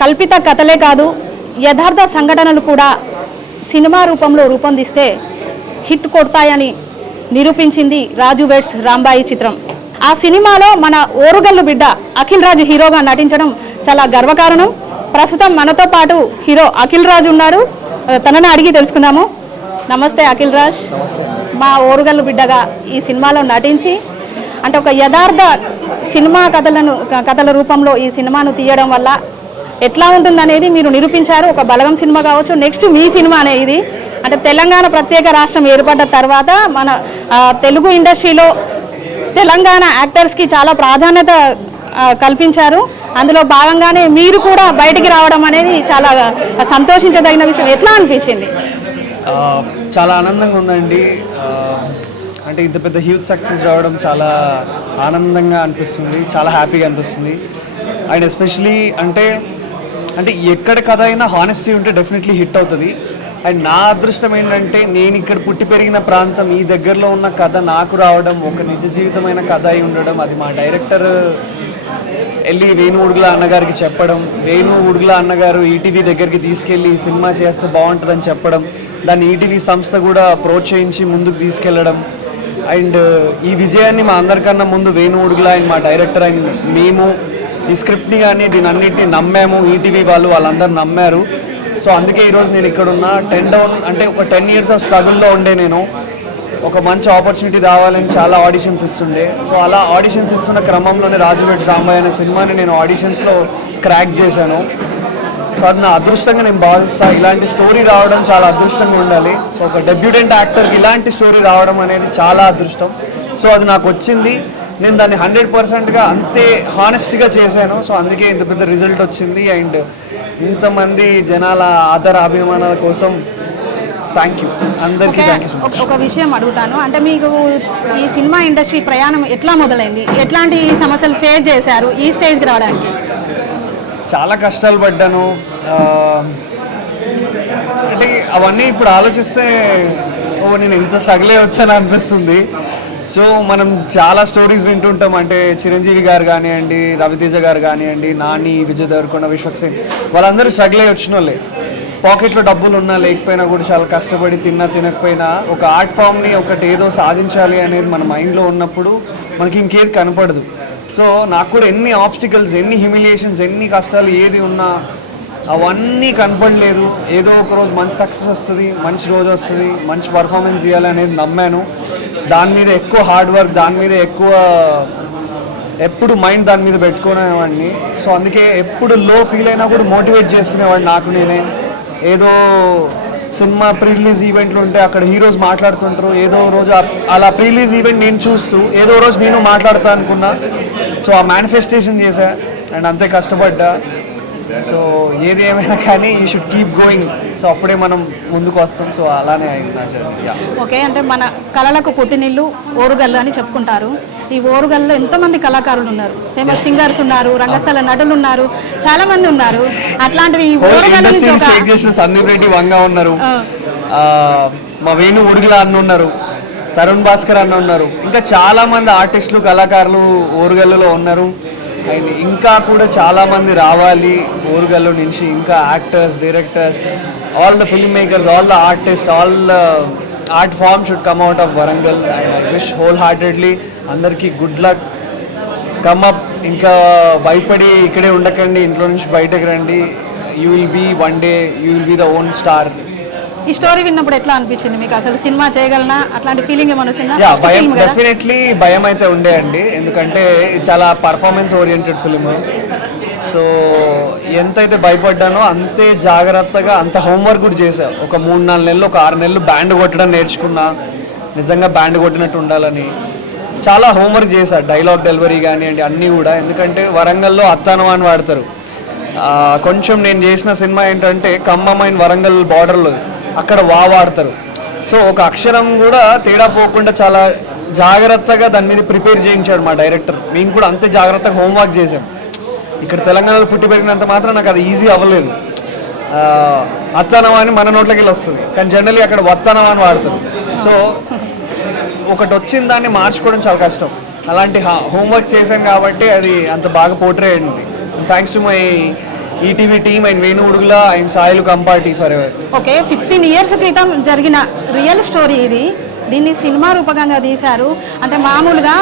కల్పిత కథలే కాదు, యథార్థ సంఘటనలు కూడా సినిమా రూపంలో రూపొందిస్తే హిట్ కొడతాయని నిరూపించింది రాజు వెడ్స్ రాంబాయి చిత్రం. ఆ సినిమాలో మన ఓరుగల్లు బిడ్డ అఖిల్ రాజు హీరోగా నటించడం చాలా గర్వకారణం. ప్రస్తుతం మనతో పాటు హీరో అఖిల్ రాజు ఉన్నాడు, తనని అడిగి తెలుసుకుందాము. నమస్తే అఖిల్ రాజ్. మా ఓరుగల్లు బిడ్డగా ఈ సినిమాలో నటించి అంటే ఒక యథార్థ సినిమా కథల రూపంలో ఈ సినిమాను తీయడం వల్ల ఎట్లా ఉంటుందనేది మీరు నిరూపించారు. ఒక బలగం సినిమా కావచ్చు, నెక్స్ట్ మీ సినిమా అనేది అంటే తెలంగాణ ప్రత్యేక రాష్ట్రం ఏర్పడ్డ తర్వాత మన తెలుగు ఇండస్ట్రీలో తెలంగాణ యాక్టర్స్కి చాలా ప్రాధాన్యత కల్పించారు. అందులో భాగంగానే మీరు కూడా బయటికి రావడం అనేది చాలా సంతోషించదగిన విషయం. ఎట్లా అనిపించింది? చాలా ఆనందంగా ఉందండి. అంటే ఇంత పెద్ద హ్యూజ్ సక్సెస్ రావడం చాలా ఆనందంగా అనిపిస్తుంది, చాలా హ్యాపీగా అనిపిస్తుంది. అండ్ ఎస్పెషలీ అంటే ఎక్కడ కథ అయినా హానెస్టీ ఉంటే డెఫినెట్లీ హిట్ అవుతుంది. అండ్ నా అదృష్టం ఏంటంటే నేను ఇక్కడ పుట్టి పెరిగిన ప్రాంతం, ఈ దగ్గరలో ఉన్న కథ నాకు రావడం, ఒక నిజ జీవితమైన కథ అయి ఉండడం, అది మా డైరెక్టర్ వెళ్ళి వేణు ఉడుగుల అన్నగారికి చెప్పడం, వేణు ఉడుగుల అన్నగారు ఈటీవీ దగ్గరికి తీసుకెళ్ళి ఈ సినిమా చేస్తే బాగుంటుందని చెప్పడం, దాన్ని ఈటీవీ సంస్థ కూడా ప్రోత్సహించి ముందుకు తీసుకెళ్ళడం. అండ్ ఈ విజయాన్ని మా అందరికన్నా ముందు వేణు ఉడుగుల అండ్ మా డైరెక్టర్ అండ్ మేము ఈ స్క్రిప్ట్ని కానీ దీని అన్నింటినీ నమ్మాము. ఈటీవీ వాళ్ళందరూ నమ్మారు. సో అందుకే ఈరోజు నేను ఇక్కడ ఉన్న 10 డౌన్ అంటే ఒక 10 years ఆఫ్ స్ట్రగుల్లో ఉండే నేను ఒక మంచి ఆపర్చునిటీ రావాలని చాలా ఆడిషన్స్ ఇస్తుండే. సో అలా ఆడిషన్స్ ఇస్తున్న క్రమంలోనే రాజు వెడ్స్ రాంబాయి అనే సినిమాని నేను ఆడిషన్స్లో క్రాక్ చేశాను. సో అది నా అదృష్టంగా నేను భావిస్తాను. ఇలాంటి స్టోరీ రావడం చాలా అదృష్టంగా ఉండాలి. సో ఒక డెబ్యూటెంట్ యాక్టర్కి ఇలాంటి స్టోరీ రావడం అనేది చాలా అదృష్టం. సో అది నాకు వచ్చింది. నేను దాన్ని 100%గా అంతే హానెస్ట్గా చేశాను. సో అందుకే ఇంత పెద్ద రిజల్ట్ వచ్చింది. అండ్ ఇంతమంది జనాల ఆదర అభిమానాల కోసం థ్యాంక్ యూ అందరికీ. Thank you so much. ఒక విషయం అడుగుతాను, అంటే మీకు ఈ సినిమా ఇండస్ట్రీ ప్రయాణం ఎట్లా మొదలైంది? ఎట్లాంటి సమస్యలు ఫేస్ చేశారు ఈ స్టేజ్కి రావడానికి? చాలా కష్టాలు పడ్డాను. అంటే అవన్నీ ఇప్పుడు ఆలోచిస్తే నేను ఇంత స్ట్రగుల్ వచ్చాను అనిపిస్తుంది. సో మనం చాలా స్టోరీస్ వింటుంటాం. అంటే చిరంజీవి గారు కానివ్వండి, రవితేజ గారు కానివ్వండి, నాని, విజయ్ దేవరకొండ, విశ్వక్సేన్, వాళ్ళందరూ స్ట్రగుల్ అయ్యి వచ్చిన వాళ్ళే. పాకెట్లో డబ్బులు ఉన్నా లేకపోయినా కూడా చాలా కష్టపడి తినకపోయినా ఒక ఆర్ట్ ఫామ్ని ఒకటి ఏదో సాధించాలి అనేది మన మైండ్లో ఉన్నప్పుడు మనకి ఇంకేది కనపడదు. సో నాకు కూడా ఎన్ని ఆబ్స్టికల్స్, ఎన్ని హ్యూమిలియేషన్స్, ఎన్ని కష్టాలు ఏది ఉన్నా అవన్నీ కనపడలేదు. ఏదో ఒక రోజు మంచి సక్సెస్ వస్తుంది, మంచి రోజు వస్తుంది, మంచి పర్ఫార్మెన్స్ ఇవ్వాలి అనేది నమ్మాను. దాని మీద ఎక్కువ హార్డ్ వర్క్, దాని మీద ఎక్కువ ఎప్పుడు మైండ్ దాని మీద పెట్టుకునేవాడిని. సో అందుకే ఎప్పుడు లో ఫీల్ అయినా కూడా మోటివేట్ చేసుకునేవాడిని నాకు నేనే. ఏదో సినిమా ప్రీ రిలీజ్ ఈవెంట్లు ఉంటే అక్కడ హీరోస్ మాట్లాడుతుంటారు, ఏదో రోజు అలా ప్రీ రిలీజ్ ఈవెంట్ నేను చూస్తూ ఏదో రోజు నేను మాట్లాడతా అనుకున్నా. సో ఆ మేనిఫెస్టేషన్ చేశా అండ్ అంతే కష్టపడ్డా. సో ఏది ఏమైనా కానీ you should keep going. So అప్పుడే మనం ముందుకు వస్తాం. సో అలానే అయింది నా జర్నీ. ఓకే, అంటే మన కళలకు పుట్టినిల్లు ఓరుగల్లు అని చెప్పుకుంటారు. ఈ ఓరుగల్లులో ఎంతోమంది కళాకారులు ఉన్నారు, ఫేమస్ సింగర్స్ ఉన్నారు, రంగస్థల నటులు ఉన్నారు, చాలా మంది ఉన్నారు. అట్లాంటివి సందీప్ రెడ్డి వంగా ఉన్నారు, మా వేణు ఉడుగుల అన్న ఉన్నారు, తరుణ్ భాస్కర్ అన్న ఉన్నారు, ఇంకా చాలా మంది ఆర్టిస్టులు కళాకారులు ఓరుగల్లులో ఉన్నారు. అండ్ ఇంకా కూడా చాలామంది రావాలి ఓరుగల్లు నుంచి. ఇంకా actors, directors, all the film makers, all the artist, all the art form should come out of Warangal. And I wish wholeheartedly అందరికీ గుడ్ లక్, కమ్ అప్. ఇంకా భయపడి ఇక్కడే ఉండకండి, ఇంట్లో నుంచి బయటకు రండి. You will be one day, you will be the own star. ఈ స్టోరీ విన్నప్పుడు ఎట్లా అనిపించింది మీకు? అసలు సినిమా చేయగలనా అట్లాంటి ఫీలింగ్ ఏమైనా వచ్చిందా? భయం, డెఫినెట్లీ భయం అయితే ఉండే అండి. ఎందుకంటే ఇది చాలా పర్ఫార్మెన్స్ ఓరియంటెడ్ ఫిలిం. సో ఎంతైతే భయపడ్డానో అంతే జాగ్రత్తగా అంత హోంవర్క్ కూడా చేశా. ఒక 3-4 నెలలు, ఒక 6 నెలలు బ్యాండ్ కొట్టడం నేర్చుకున్నా, నిజంగా బ్యాండ్ కొట్టినట్టు ఉండాలని. చాలా హోంవర్క్ చేశా, డైలాగ్ డెలివరీ కానివ్వండి అన్నీ కూడా. ఎందుకంటే వరంగల్లో అత్తానమా అని వాడతారు. కొంచెం నేను చేసిన సినిమా ఏంటంటే ఖమ్మం అండ్ వరంగల్ బార్డర్లో, అక్కడ వాడతారు. సో ఒక అక్షరం కూడా తేడా పోకుండా చాలా జాగ్రత్తగా దాని మీద ప్రిపేర్ చేయించాడు మా డైరెక్టర్. మేము కూడా అంతే జాగ్రత్తగా హోంవర్క్ చేసాం. ఇక్కడ తెలంగాణలో పుట్టి పెరిగినంత మాత్రం నాకు అది ఈజీ అవ్వలేదు. అత్తానమా అని మన నోట్లకి వెళ్ళి వస్తుంది, కానీ జనరల్లీ అక్కడ వత్తానమా అని వాడతారు. సో ఒకటి వచ్చిన దాన్ని మార్చుకోవడం చాలా కష్టం. అలాంటి హోంవర్క్ చేశాను కాబట్టి అది అంత బాగా పోర్ట్రే అయింది. Thanks to my ETV team and Venu Udugula and Sailu కంపార్టీ ఫర్ ఎవర్. ఓకే, 15 years క్రితం జరిగిన రియల్ స్టోరీ ఇది. దీన్ని సినిమా రూపకంగా తీశారు. అంటే మామూలుగా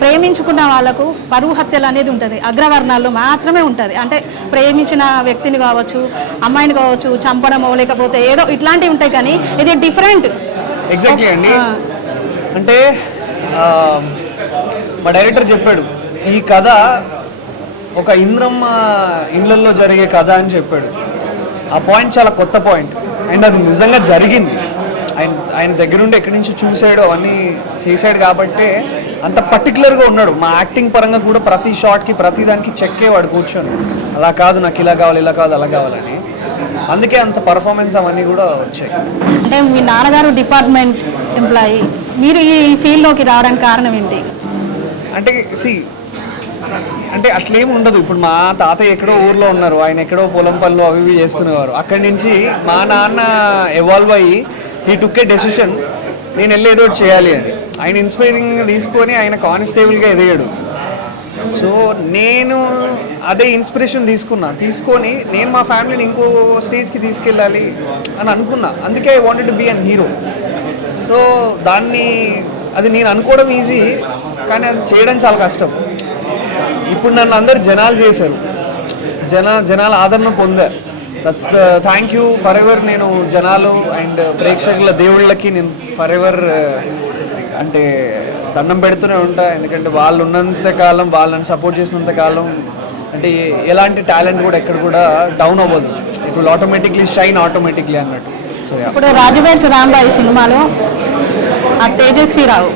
ప్రేమించుకున్న వాళ్ళకు పరువు హత్యలు అనేది ఉంటుంది, అగ్రవర్ణాల్లో మాత్రమే ఉంటుంది. అంటే ప్రేమించిన వ్యక్తిని కావచ్చు, అమ్మాయిని కావచ్చు, చంపడమో లేకపోతే ఏదో ఇట్లాంటివి ఉంటాయి. కానీ ఇది డిఫరెంట్. ఎగ్జాక్ట్లీ అండి. అంటే మా డైరెక్టర్ చెప్పాడు, ఈ కథ ఒక ఇంద్రమ్మ ఇళ్ళల్లో జరిగే కథ అని చెప్పాడు. ఆ పాయింట్ చాలా కొత్త పాయింట్ అండ్ అది నిజంగా జరిగింది. ఆయన దగ్గర నుండి ఎక్కడి నుంచి చూసాడో అవన్నీ చేశాడు కాబట్టి అంత పర్టికులర్గా ఉన్నాడు. మా యాక్టింగ్ పరంగా కూడా ప్రతి షాట్కి ప్రతి దానికి చెక్కేవాడు కూర్చొని, అలా కాదు నాకు ఇలా కావాలి, ఇలా కాదు, అలా కావాలని. అందుకే అంత పర్ఫార్మెన్స్ అవన్నీ కూడా వచ్చాయి. అంటే మీ నాన్నగారు డిపార్ట్మెంట్ ఎంప్లాయీ, మీరు ఈ ఫీల్డ్లోకి రావడానికి కారణం ఏంటి? అంటే అట్లేమి ఉండదు. ఇప్పుడు మా తాతయ్య ఎక్కడో ఊర్లో ఉన్నారు, ఆయన ఎక్కడో పొలం పనులు అవి ఇవి చేసుకునేవారు. అక్కడి నుంచి మా నాన్న ఎవాల్వ్ అయ్యి హీ టుక్ ఏ డెసిషన్, నేను వెళ్ళి ఏదో చేయాలి అని. ఆయన ఇన్స్పైరింగ్ తీసుకొని ఆయన కానిస్టేబుల్గా ఎదిగాడు. సో నేను అదే ఇన్స్పిరేషన్ తీసుకొని నేను మా ఫ్యామిలీని ఇంకో స్టేజ్కి తీసుకెళ్ళాలి అని అనుకున్నా. అందుకే I wanted to be an hero. So అది నేను అనుకోవడం ఈజీ, కానీ అది చేయడం చాలా కష్టం. ఇప్పుడు నన్ను అందరు జనాలు చేశారు, జనాల ఆదరణ పొందారు. That's the thank you for ever. నేను జనాలు అండ్ ప్రేక్షకుల దేవుళ్ళకి నేను ఫర్ ఎవర్ అంటే దండం పెడుతూనే ఉంటా. ఎందుకంటే వాళ్ళు ఉన్నంత కాలం, వాళ్ళని సపోర్ట్ చేసినంత కాలం అంటే ఎలాంటి టాలెంట్ కూడా ఎక్కడ కూడా డౌన్ అవ్వదు. It will automatically shine automatically అన్నట్టు. సో ఇప్పుడు రాజు వెడ్స్ రాంబాయి సినిమాలో ఆ తేజస్విరావు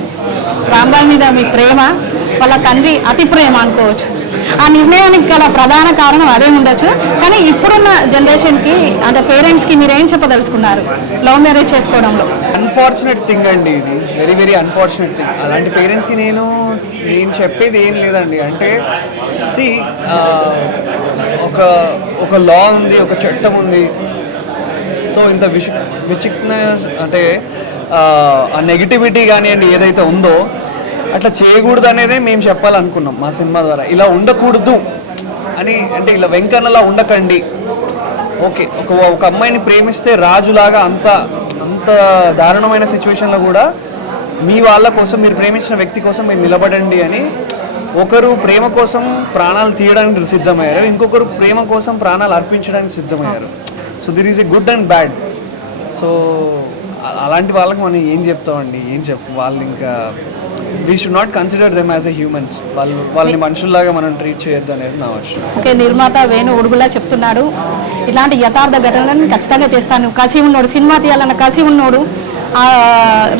రాంబాయి మీద మీ ప్రేమ, వాళ్ళ తండ్రి అతి ప్రేమ అనుకోవచ్చు. ఆ నిర్ణయానికి గల ప్రధాన కారణం అదే ఉండొచ్చు. కానీ ఇప్పుడున్న జనరేషన్కి అంటే పేరెంట్స్కి మీరు ఏం చెప్పదలుచుకున్నారు లవ్ మ్యారేజ్ చేసుకోవడంలో? అన్ఫార్చునేట్ థింగ్ అండి ఇది, వెరీ వెరీ అన్ఫార్చునేట్ థింగ్. అలాంటి పేరెంట్స్కి నేను చెప్పేది ఏం లేదండి. అంటే ఒక లా ఉంది, ఒక చట్టం ఉంది. సో ఇంత విచిక్న అంటే ఆ నెగిటివిటీ కానివ్వండి ఏదైతే ఉందో అట్లా చేయకూడదు అనేదే మేము చెప్పాలనుకున్నాం మా సినిమా ద్వారా. ఇలా ఉండకూడదు అని, అంటే ఇలా వెంకన్నలా ఉండకండి. ఓకే, ఒక అమ్మాయిని ప్రేమిస్తే రాజులాగా అంత దారుణమైన సిచ్యువేషన్లో కూడా మీ వాళ్ళ కోసం, మీరు ప్రేమించిన వ్యక్తి కోసం మీరు నిలబడండి అని. ఒకరు ప్రేమ కోసం ప్రాణాలు తీయడానికి సిద్ధమయ్యారు, ఇంకొకరు ప్రేమ కోసం ప్రాణాలు అర్పించడానికి సిద్ధమయ్యారు. So దిర్ is a good and bad. So అలాంటి వాళ్ళకి మనం ఏం చెప్తామండి, వాళ్ళని ఇంకా we should not consider them as a humans. వాళ్ళని మనుషుల్లాగా మనం ట్రీట్ చేయొద్దు అనేది నా వర్షం. ఓకే, నిర్మాత వేణు ఉడుగులా చెప్తున్నాడు, ఇలాంటి యథార్థ ఘటనలను ఖచ్చితంగా చేస్తాను. కసి ఉన్నోడు, సినిమా తీయాలన్న కసి ఉన్నోడు,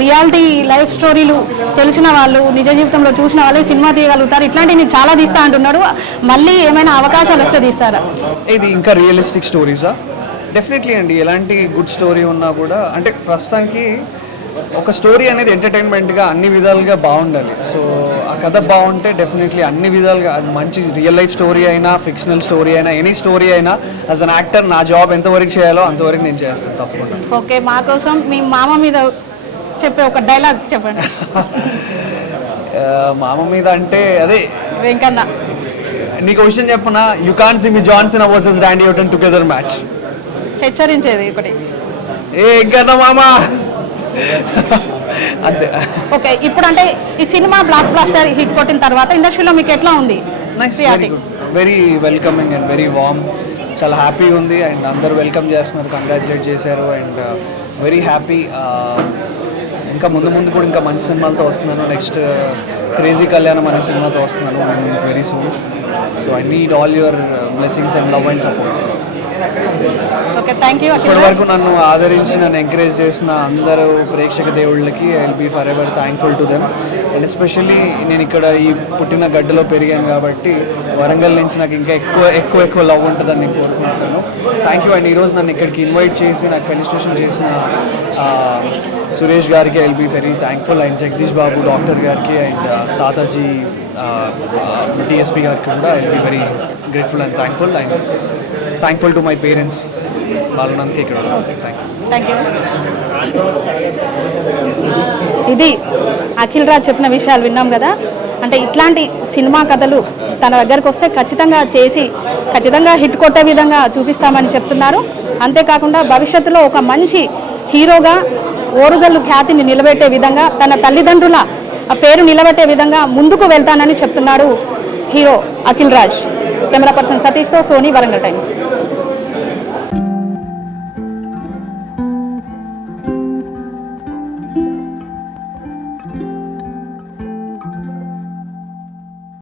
రియాలిటీ లైఫ్ స్టోరీలు తెలిసిన వాళ్ళు, నిజ జీవితంలో చూసిన వాళ్ళే సినిమా తీయగలుగుతారు. ఇట్లాంటివి చాలా తీస్తా అంటున్నాడు. మళ్ళీ ఏమైనా అవకాశాలు వస్తే తీస్తారా? ఇది ఇంకా రియలిస్టిక్ స్టోరీసా? డెఫినెట్లీ అండి. ఎలాంటి గుడ్ స్టోరీ ఉన్నా కూడా, అంటే ప్రస్తుతానికి ఒక స్టోరీ అనేది ఎంటర్టైన్మెంట్గా అన్ని విధాలుగా బాగుండాలి. సో ఆ కథ బాగుంటే డెఫినెట్లీ అన్ని విధాలుగా, అది మంచి రియల్ లైఫ్ స్టోరీ అయినా, ఫిక్షనల్ స్టోరీ అయినా, ఎనీ స్టోరీ అయినా, యాజ్ అన్ యాక్టర్ నా జాబ్ ఎంతవరకు చేయాలో అంతవరకు నేను చేస్తాను తప్పకుండా. ఓకే, మా కోసం మీ మామ మీద చెప్పే ఒక డైలాగ్ చెప్పండి. మామ మీద అంటే అదే వెంకన్న. నీకు విషయం చెప్పనా, you can't see me Johnson versus Randy Orton together match. హెచ్చరించేది ఒకటి, ఇంకదా మామా అంతే. ఓకే, ఇప్పుడు అంటే ఈ సినిమా బ్లాక్ బ్లాస్టర్ హిట్ కొట్టిన తర్వాత ఇండస్ట్రీలో మీకు ఎట్లా ఉంది? Nice, very good, very welcoming and very warm. చాలా హ్యాపీగా ఉంది అండ్ అందరూ వెల్కమ్ చేస్తున్నారు, కంగ్రాచులేట్ చేశారు అండ్ వెరీ హ్యాపీ. ఇంకా ముందు కూడా ఇంకా మంచి సినిమాలతో వస్తున్నాను. నెక్స్ట్ క్రేజీ కళ్యాణం అనే సినిమాతో వస్తున్నాను very soon. So I need all your blessings and love and support. Okay, thank you. ఇప్పటి వరకు నన్ను ఆదరించి నన్ను ఎంకరేజ్ చేసిన అందరూ ప్రేక్షక దేవుళ్ళకి I will be forever thankful to them. And especially నేను ఇక్కడ ఈ పుట్టిన గడ్డలో పెరిగాను కాబట్టి వరంగల్ నుంచి నాకు ఇంకా ఎక్కువ లవ్ ఉంటుందని నేను కోరుకుంటున్నాను. Thank you. అండ్ ఈరోజు నన్ను ఇక్కడికి ఇన్వైట్ చేసి నాకు ఫెలిసిటేషన్ చేసిన సురేష్ గారికి I will be very thankful. And Jagadish Babu doctor గారికి అండ్ తాతాజీ డిఎస్పీ గారికి కూడా I will be very grateful and thankful to my parents. వాళ్ళందరికీ ఇక్కడ థ్యాంక్ యూ. ఇది అఖిల్ రాజ్ చెప్పిన విషయాలు విన్నాం కదా. అంటే ఇట్లాంటి సినిమా కథలు తన దగ్గరకు వస్తే ఖచ్చితంగా హిట్ కొట్టే విధంగా చూపిస్తామని చెప్తున్నారు. అంతేకాకుండా భవిష్యత్తులో ఒక మంచి హీరోగా ఓరుగల్లు ఖ్యాతిని నిలబెట్టే విధంగా, తన తల్లిదండ్రుల పేరు నిలబెట్టే విధంగా ముందుకు వెళ్తానని చెప్తున్నాడు hero Akhil Raj. Camera person సతీష్తో సోనీ, వరంగల్ టైమ్స్.